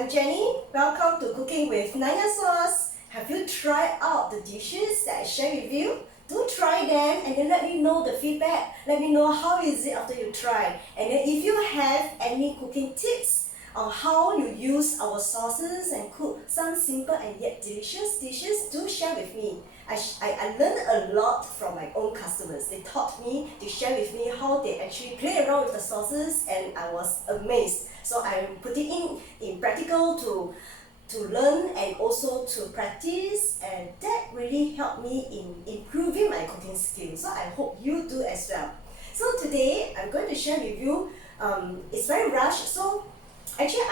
I'm Jenny. Welcome to Cooking with Nanyang Sauce. Have you tried out the dishes that I share with you? Do try them and then let me know the feedback. Let me know how is it after you try. And then if you have any cooking tips on how you use our sauces and cook some simple and yet delicious dishes, do share with me. I learned a lot from my own customers. They taught me, they share with me how they actually play around with the sauces, and I was amazed. So I'm putting in practical to learn and also to practice, and that really helped me in improving my cooking skills. So I hope you do as well. So today I'm going to share with you, it's very rushed, so actually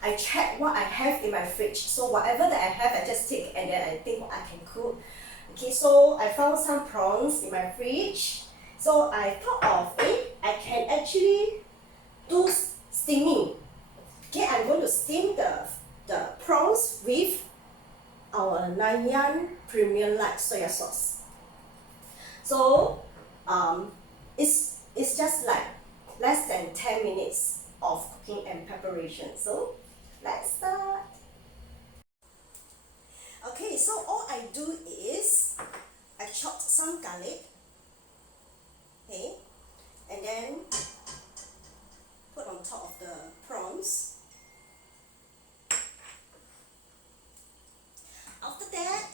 I check what I have in my fridge. So whatever that I have, I just take and then I think what I can cook. Okay, so I found some prawns in my fridge. So I thought of I can actually do steaming. Okay, I'm going to steam the prawns with our Nanyang Premium Light Soya Sauce. So it's just like less than 10 minutes of cooking and preparation. So let's start. Okay, so all I do is I chop some garlic, okay, and then put on top of the prawns. After that,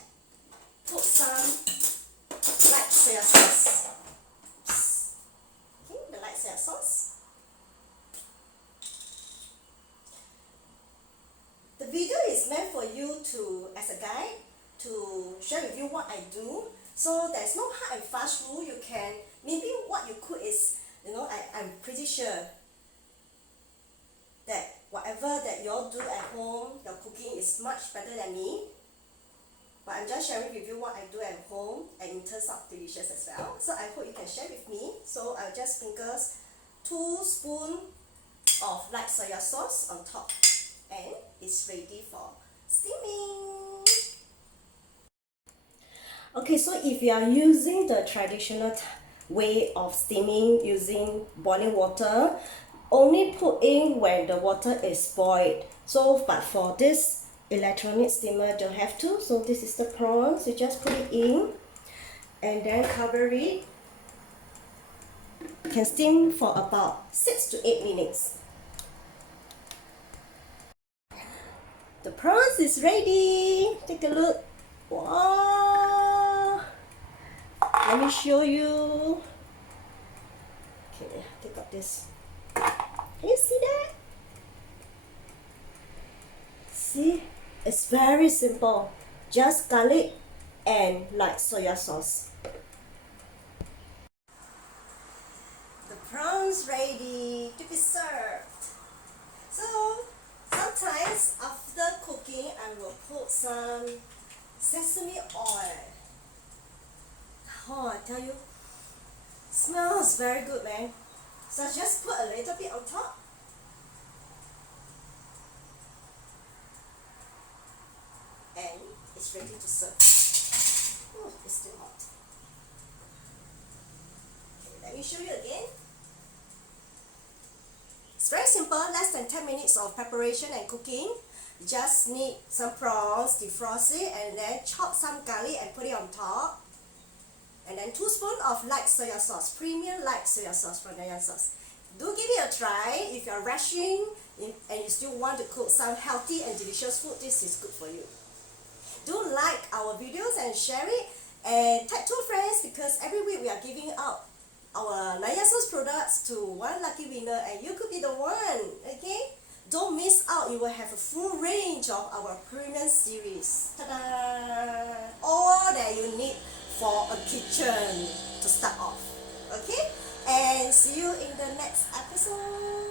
put some light soya sauce. Okay, the light soya sauce. The video is meant for you to, as a guide, to share with you what I do. So there's no hard and fast rule. You can, maybe what you cook is, I'm pretty sure that whatever that you all do at home, your cooking is much better than me. But I'm just sharing with you what I do at home, and it turns out delicious as well. So I hope you can share with me. So I'll just sprinkle 2 spoons of light soya sauce on top, and it's ready for steaming. Okay, so if you are using the traditional way of steaming using boiling water, only put in when the water is boiled. So but for this electronic steamer, don't have to. So this is the prawns, you just put it in and then cover it. You can steam for about 6 to 8 minutes. The prawns is ready. Take a look. Wow! Let me show you. Okay, take out this. Can you see that? See? It's very simple. Just garlic and light soya sauce. The prawns ready to be served. So sometimes after cooking, I will put some sesame oil. Oh, I tell you, smells very good, man. So just put a little bit on top. And it's ready to serve. Oh, it's still hot. Okay, let me show you again. It's very simple, less than 10 minutes of preparation and cooking. You just need some prawns, defrost it, and then chop some garlic and put it on top. And then 2 spoons of light soya sauce, premium light soya sauce from Nanyang Sauce. Do give it a try. If you're rushing and you still want to cook some healthy and delicious food, this is good for you. Do like our videos and share it, and tag 2 friends, because every week we are giving out our Nanyang Sauce products to 1 lucky winner, and you could be the one. Okay, don't miss out. You will have a full range of our premium series. Ta-da! All that you need for a kitchen to start off. Okay, and see you in the next episode.